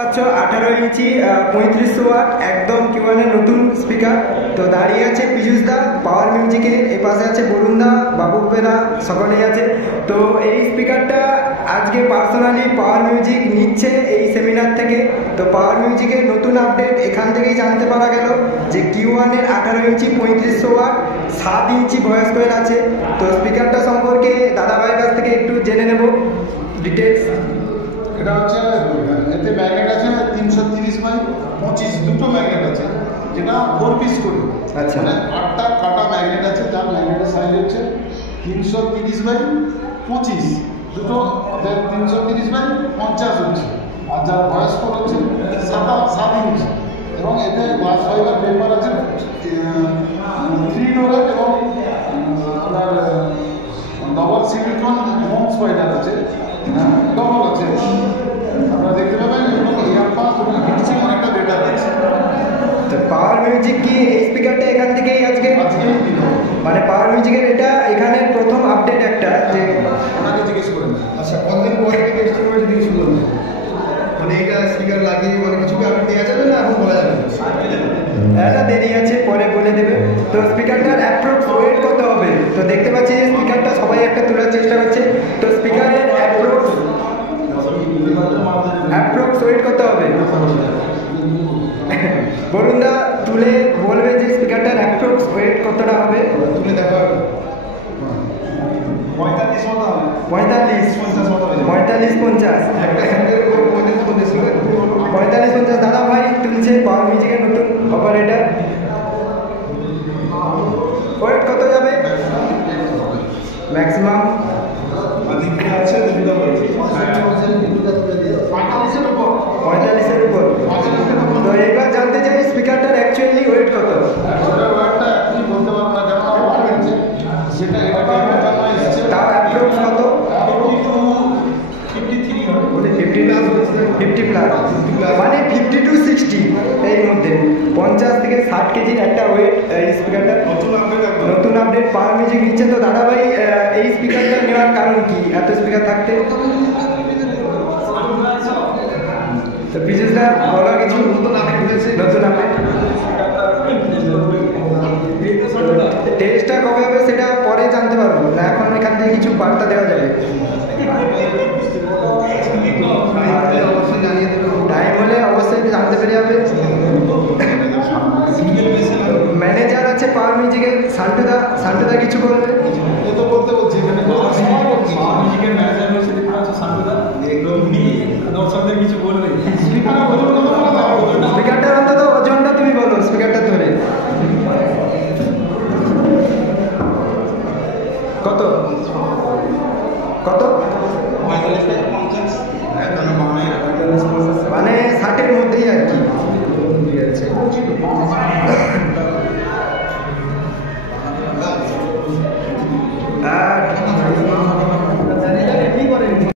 পাচ্ছ 18 ইঞ্চি 3500 ওয়াট একদম কিউয়ানের নতুন স্পিকার। তো দাঁড়িয়ে আছে পীযুষ দা পাওয়ার মিউজিকের, এ পাশে আছে বরুণ দা, বাবুপেরা, সকলেই আছে। তো এই স্পিকারটা আজকে পার্সোনালি পাওয়ার মিউজিক নিচ্ছে এই সেমিনার থেকে। তো পাওয়ার মিউজিকের নতুন আপডেট এখান থেকেই জানতে পারা গেল যে কিউয়ানের 18 ইঞ্চি 3500 ওয়াট 7 ইঞ্চি ভয়েস কয়েল আছে। তো স্পিকারটা সম্পর্কে দাদাভাইয়ের কাছ থেকে একটু জেনে নেব ডিটেলস। এটা হচ্ছে এতে ম্যাগনেট আছে 330/25, দুটো ম্যাগনেট আছে, যেটা 4 পিস করে। আচ্ছা, মানে 8টা কাটা ম্যাগনেট আছে, যার ম্যাগনেটের সাইজ হচ্ছে 330/25, দুটো 330/50 হচ্ছে। আর যার ভয়েস কোড হচ্ছে 7 ইঞ্চি। এবং এতে গ্লাস ফাইবার পেপার আছে 3 ডোরের, এবং আপনার ডবল সিলিকন হোম স্পাইডার আছে, ডবল আছে, আপনারা দেখতে পাবেন। এবং ইয়ারপাস এবং হিটসিং অনেকটা ডেটা আছে। তো পাওয়ার মিউজিক কি এই স্পিকারটা এখান থেকেই আজকে মানে পাওয়ার মিউজিকের এটা এখানে প্রথম আপডেট একটা যে ওনাকে জিজ্ঞেস করেন। আচ্ছা, কতদিন পরে থেকে এস্টিমেট দিয়ে শুরু করবে? মানে এটা স্পিকার লাগিয়ে মানে কিছু কি আপডেট দেওয়া যাবে না, এখন বলা যাবে না? এটা দেরি আছে, পরে বলে দেবে। তো স্পিকারটার অ্যাপ্রক্স ওয়েট কত হবে? তো দেখতে পাচ্ছি যে স্পিকারটা সবাই একটা তোলার চেষ্টা করছে। তো স্পিকারের অ্যাপ্রক্স ওয়েট কত হবে? বরুণ দা তুলে বলবে যে স্পিকারটার অ্যাপ্রক্স ওয়েট কতটা হবে। তুলে দেখা হবে 45-50 একটা স্পিকারের 45-50 দাদা ভাই তুলছে পাওয়ার মিউজিকের নতুন অপারেটর। ওয়েট কত যাবে ম্যাক্সিমাম? আছে 45-এর উপর। তো এবার জানতে চাই স্পিকারটার অ্যাকচুয়ালি ওয়েট কত? ওয়াটটা আপনি বলতে পারবেন না, কেন পারবেন যে সেটা এটা টাইমের জন্য এসেছে। তাও অ্যাপ্রক্স কত? 53 হবে, 50 প্লাস, মানে 50 to 60 এর মধ্যে। 50 থেকে 60 কেজির একটা ওয়েট এই স্পিকারটা। নতুন আপডেট পাওয়ার মিউজিক নিচ্ছে। তো দাদা ভাই এই স্পিকারটা নেওয়ার কারণ কি এত স্পিকার থাকতে? তো পীযুষদা বলা কিছু নতুন আপডেট হয়েছে, নতুন আপডেট টেস্টটা কবে হবে সেটা পরে জানতে পারবো না, এখন এখান থেকে কিছু বার্তা দেওয়া যাবে। টাইম হলে অবশ্যই জানতে পেরে যাবে। ম্যানেজার আছে পাওয়ার মিউজিকের, শান্টুদা কিছু বলবে? বলতে বলছি এখানে পাওয়ার মিউজিকের